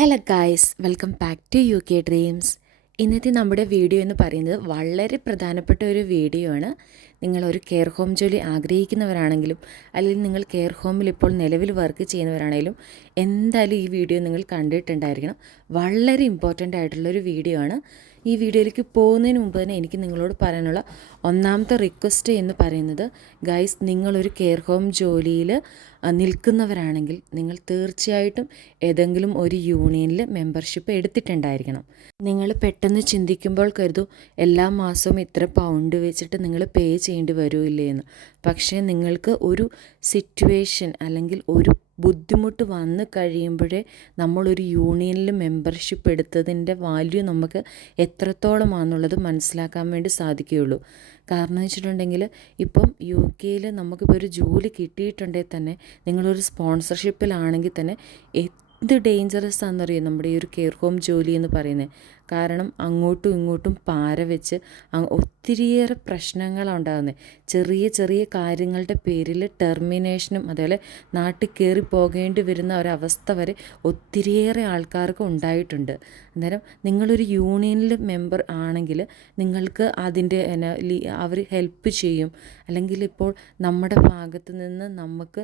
Hello guys welcome back to U K dreams ഇന്നത്തെ നമ്മുടെ video എന്ന് പറയുന്നത് വളരെ പ്രധാനപ്പെട്ട ഒരു വീഡിയോ ആണ്. നിങ്ങൾ ഒരു കെയർ ഹോം ജോലി ആഗ്രഹിക്കുന്നവരാണെങ്കിലും അല്ലെങ്കിൽ നിങ്ങൾ കെയർ ഹോമിൽ ഇപ്പോൾ നിലവിൽ വർക്ക് ചെയ്യുന്നവരാണെങ്കിലും എന്തായാലും ഈ വീഡിയോ നിങ്ങൾ കണ്ടിട്ടുണ്ടായിരിക്കണം. വളരെ ഇമ്പോർട്ടന്റ് ആയിട്ടുള്ളൊരു വീഡിയോ ആണ്. ഈ വീഡിയോയിലേക്ക് പോകുന്നതിന് മുമ്പ് തന്നെ എനിക്ക് നിങ്ങളോട് പറയാനുള്ള ഒന്നാമത്തെ റിക്വസ്റ്റ് എന്ന് പറയുന്നത് ഗൈസ് നിങ്ങളൊരു കെയർ ഹോം ജോലിയിൽ നിൽക്കുന്നവരാണെങ്കിൽ നിങ്ങൾ തീർച്ചയായിട്ടും ഏതെങ്കിലും ഒരു യൂണിയനിൽ മെമ്പർഷിപ്പ് എടുത്തിട്ടുണ്ടായിരിക്കണം. നിങ്ങൾ പെട്ടെന്ന് ചിന്തിക്കുമ്പോൾ കരുതൂ എല്ലാ മാസവും ഇത്ര പൗണ്ട് വെച്ചിട്ട് നിങ്ങൾ പേ ചെയ്യേണ്ടി വരുമില്ലേ എന്ന്. പക്ഷേ നിങ്ങൾക്ക് ഒരു സിറ്റുവേഷൻ അല്ലെങ്കിൽ ഒരു ബുദ്ധിമുട്ട് വന്നു കഴിയുമ്പോഴേ നമ്മളൊരു യൂണിയനിൽ മെമ്പർഷിപ്പ് എടുത്തതിന്റെ വാല്യൂ നമുക്ക് എത്രത്തോളമാണെന്നുള്ളത് മനസ്സിലാക്കാൻ വേണ്ടി സാധിക്കുകയുള്ളൂ. കാരണം എന്ന് വെച്ചിട്ടുണ്ടെങ്കിൽ ഇപ്പം യു കെയിൽ നമുക്കിപ്പോൾ ഒരു ജോലി കിട്ടിയിട്ടുണ്ടെങ്കിൽ തന്നെ നിങ്ങളൊരു സ്പോൺസർഷിപ്പിലാണെങ്കിൽ തന്നെ എന്ത് ഡേഞ്ചറസ് ആണെന്നറിയാം നമ്മുടെ ഈ ഒരു കെയർ ഹോം ജോലി എന്ന് പറയുന്നത്? കാരണം അങ്ങോട്ടും ഇങ്ങോട്ടും പാര വെച്ച് ഒത്തിരിയേറെ പ്രശ്നങ്ങളാണ് ഉണ്ടാകുന്നത്. ചെറിയ ചെറിയ കാര്യങ്ങളുടെ പേരിൽ ടെർമിനേഷനും അതേപോലെ നാട്ടിൽ കയറി പോകേണ്ടി വരുന്ന ഒരവസ്ഥ വരെ ഒത്തിരിയേറെ ആൾക്കാർക്ക് ഉണ്ടായിട്ടുണ്ട്. അന്നേരം നിങ്ങളൊരു യൂണിയനിൽ മെമ്പർ ആണെങ്കിൽ നിങ്ങൾക്ക് അതിന്റെ അവർ ഹെൽപ്പ് ചെയ്യും. അല്ലെങ്കിൽ ഇപ്പോൾ നമ്മുടെ ഭാഗത്ത് നിന്ന് നമുക്ക്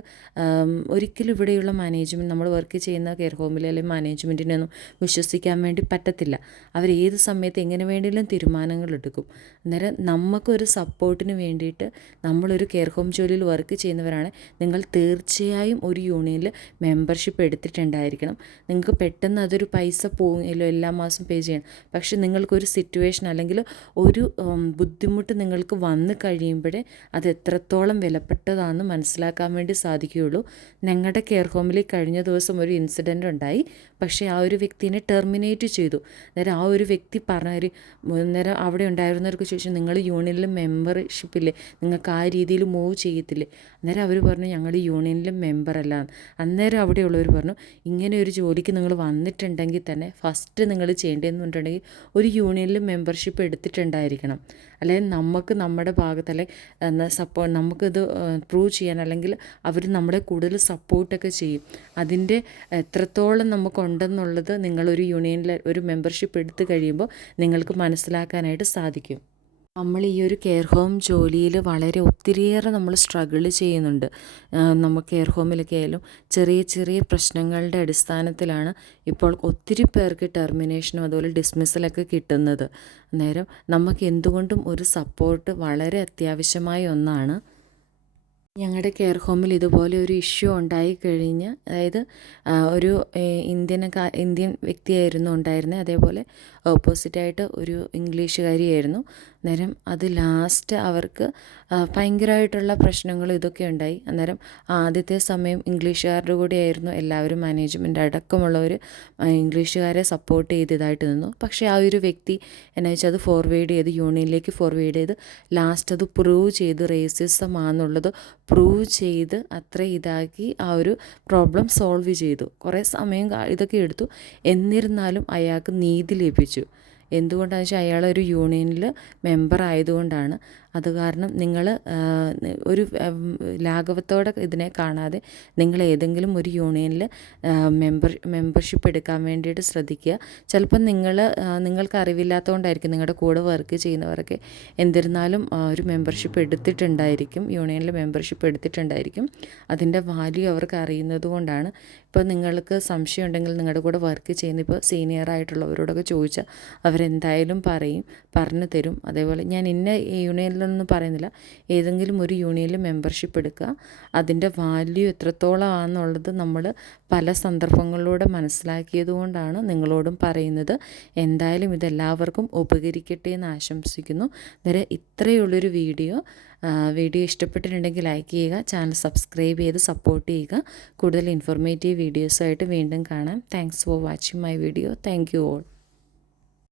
ഒരിക്കലും ഇവിടെയുള്ള മാനേജ്മെന്റ് നമ്മൾ വർക്ക് ചെയ്യുന്ന കെയർ ഹോമിലെ അല്ലെങ്കിൽ മാനേജ്മെന്റിനൊന്നും വിശ്വസിക്കാൻ വേണ്ടി പറ്റത്തില്ല. അവർ ഏത് സമയത്ത് എങ്ങനെ വേണ്ടിയാലും തീരുമാനങ്ങൾ എടുക്കും അന്നേരം നമുക്കൊരു സപ്പോർട്ടിന് വേണ്ടിയിട്ട് നമ്മളൊരു കെയർ ഹോം ജോലിയിൽ വർക്ക് ചെയ്യുന്നവരാണ് നിങ്ങൾ തീർച്ചയായും ഒരു യൂണിയനിൽ മെമ്പർഷിപ്പ് എടുത്തിട്ടുണ്ടായിരിക്കണം. നിങ്ങൾക്ക് പെട്ടെന്ന് അതൊരു പൈസ പോകുമല്ലോ എല്ലാ മാസം പേ ചെയ്യണം. പക്ഷേ നിങ്ങൾക്കൊരു സിറ്റുവേഷൻ അല്ലെങ്കിൽ ഒരു ബുദ്ധിമുട്ട് നിങ്ങൾക്ക് വന്നു കഴിയുമ്പോഴേ അത് എത്രത്തോളം വിലപ്പെട്ടതാണെന്ന് മനസ്സിലാക്കാൻ വേണ്ടി സാധിക്കുകയുള്ളൂ. ഞങ്ങളുടെ കെയർ ഹോമിൽ കഴിഞ്ഞ ദിവസം ഒരു ഇൻസിഡന്റ് ഉണ്ടായി. പക്ഷേ ആ ഒരു വ്യക്തിനെ ടെർമിനേറ്റ് ചെയ്തു. അന്നേരം ആ ഒരു വ്യക്തി പറഞ്ഞൊരു അന്നേരം അവിടെ ഉണ്ടായിരുന്നവർക്ക് ശേഷം നിങ്ങൾ യൂണിയനിൽ മെമ്പർഷിപ്പില്ലേ? നിങ്ങൾക്ക് ആ രീതിയിൽ മൂവ് ചെയ്യത്തില്ലേ? അന്നേരം അവർ പറഞ്ഞു ഞങ്ങൾ യൂണിയനിൽ മെമ്പറല്ല. അന്നേരം അവിടെയുള്ളവർ പറഞ്ഞു ഇങ്ങനെ ഒരു ജോലിക്ക് നിങ്ങൾ വന്നിട്ടുണ്ടെങ്കിൽ തന്നെ ഫസ്റ്റ് നിങ്ങൾ ചെയ്യേണ്ടതെന്ന് പറഞ്ഞിട്ടുണ്ടെങ്കിൽ ഒരു യൂണിയനിൽ മെമ്പർഷിപ്പ് എടുത്തിട്ടുണ്ടായിരിക്കണം. അല്ലെങ്കിൽ നമുക്ക് നമ്മുടെ ഭാഗത്ത് അല്ലെങ്കിൽ സപ്പോ നമുക്കിത് പ്രൂവ് ചെയ്യാൻ അല്ലെങ്കിൽ അവർ നമ്മളെ കൂടുതൽ സപ്പോർട്ടൊക്കെ ചെയ്യും. അതിന്റെ എത്രത്തോളം നമുക്കുണ്ടെന്നുള്ളത് നിങ്ങളൊരു യൂണിയനിൽ ഒരു മെമ്പർഷിപ്പ് എടുത്തു കഴിയുമ്പോൾ നിങ്ങൾക്ക് മനസ്സിലാക്കാനായിട്ട് സാധിക്കും. നമ്മൾ ഈ ഒരു കെയർ ഹോം ജോലിയിൽ വളരെ ഒത്തിരിയേറെ നമ്മൾ സ്ട്രഗിൾ ചെയ്യുന്നുണ്ട്. നമ്മൾ കെയർ ഹോമിലൊക്കെ ആയാലും ചെറിയ ചെറിയ പ്രശ്നങ്ങളുടെ അടിസ്ഥാനത്തിലാണ് ഇപ്പോൾ ഒത്തിരി പേർക്ക് ടെർമിനേഷനും അതുപോലെ ഡിസ്മിസലൊക്കെ കിട്ടുന്നത്. അന്നേരം നമുക്ക് എന്തുകൊണ്ടും ഒരു സപ്പോർട്ട് വളരെ അത്യാവശ്യമായ ഒന്നാണ്. ഞങ്ങളുടെ കെയർ ഹോമിൽ ഇതുപോലെ ഒരു ഇഷ്യൂ ഉണ്ടായി കഴിഞ്ഞ് അതായത് ഒരു ഇന്ത്യൻ ഇന്ത്യൻ വ്യക്തിയായിരുന്നു ഉണ്ടായിരുന്നത് അതേപോലെ ഓപ്പോസിറ്റായിട്ട് ഒരു ഇംഗ്ലീഷുകാരിയായിരുന്നു. അന്നേരം അത് ലാസ്റ്റ് അവർക്ക് ഭയങ്കരമായിട്ടുള്ള പ്രശ്നങ്ങൾ ഇതൊക്കെ ഉണ്ടായി. അന്നേരം ആദ്യത്തെ സമയം ഇംഗ്ലീഷുകാരുടെ കൂടെയായിരുന്നു. എല്ലാവരും മാനേജ്മെന്റ് അടക്കമുള്ളവർ ഇംഗ്ലീഷുകാരെ സപ്പോർട്ട് ചെയ്തതായിട്ട് നിന്നു. പക്ഷേ ആ ഒരു വ്യക്തി എന്നു വെച്ചാൽ അത് ഫോർവേഡ് ചെയ്ത് യൂണിയനിലേക്ക് ഫോർവേഡ് ചെയ്ത് ലാസ്റ്റ് അത് പ്രൂവ് ചെയ്ത് റേസിസം ആണെന്നുള്ളത് പ്രൂവ് ചെയ്ത് അത്ര ഇതാക്കി ആ ഒരു പ്രോബ്ലം സോൾവ് ചെയ്തു. കുറേ സമയം ഇതൊക്കെ എടുത്തു. എന്നിരുന്നാലും അയാൾക്ക് നീതി ലഭിച്ചു. എന്തുകൊണ്ടാണെന്ന് വെച്ചാൽ അയാളൊരു യൂണിയനിൽ മെമ്പർ ആയതുകൊണ്ടാണ്. അത് കാരണം നിങ്ങൾ ഒരു ലാഘവത്തോടെ ഇതിനെ കാണാതെ നിങ്ങൾ ഏതെങ്കിലും ഒരു യൂണിയനിൽ മെമ്പർ മെമ്പർഷിപ്പ് എടുക്കാൻ വേണ്ടിയിട്ട് ശ്രദ്ധിക്കുക. ചിലപ്പം നിങ്ങൾ നിങ്ങൾക്ക് അറിവില്ലാത്തതുകൊണ്ടായിരിക്കും നിങ്ങളുടെ കൂടെ വർക്ക് ചെയ്യുന്നവരൊക്കെ. എന്നിരുന്നാലും ഒരു മെമ്പർഷിപ്പ് എടുത്തിട്ടുണ്ടായിരിക്കും യൂണിയനിൽ മെമ്പർഷിപ്പ് എടുത്തിട്ടുണ്ടായിരിക്കും. അതിന്റെ വാല്യൂ അവർക്ക് അറിയുന്നത് കൊണ്ടാണ്. ഇപ്പോൾ നിങ്ങൾക്ക് സംശയം ഉണ്ടെങ്കിൽ നിങ്ങളുടെ കൂടെ വർക്ക് ചെയ്യുന്ന ഇപ്പോൾ സീനിയർ ആയിട്ടുള്ളവരോടൊക്കെ ചോദിച്ചാൽ അവരെന്തായാലും പറയും പറഞ്ഞു തരും. അതേപോലെ ഞാൻ ഇന്ന യൂണിയനിൽ എന്നൊന്നും പറയുന്നില്ല. ഏതെങ്കിലും ഒരു യൂണിയനിൽ മെമ്പർഷിപ്പ് എടുക്കുക. അതിന്റെ വാല്യൂ എത്രത്തോളം ആണെന്നുള്ളത് നമ്മൾ പല സന്ദർഭങ്ങളിലൂടെ മനസ്സിലാക്കിയത് കൊണ്ടാണ് നിങ്ങളോടും പറയുന്നത്. എന്തായാലും ഇതെല്ലാവർക്കും ഉപകരിക്കട്ടെ എന്ന് ആശംസിക്കുന്നു. നേരെ ഇത്രയുള്ളൊരു വീഡിയോ വീഡിയോ ഇഷ്ടപ്പെട്ടിട്ടുണ്ടെങ്കിൽ ലൈക്ക് ചെയ്യുക ചാനൽ സബ്സ്ക്രൈബ് ചെയ്ത് സപ്പോർട്ട് ചെയ്യുക. കൂടുതൽ ഇൻഫോർമേറ്റീവ് വീഡിയോസായിട്ട് വീണ്ടും കാണാം. Thanks for watching my video thank you all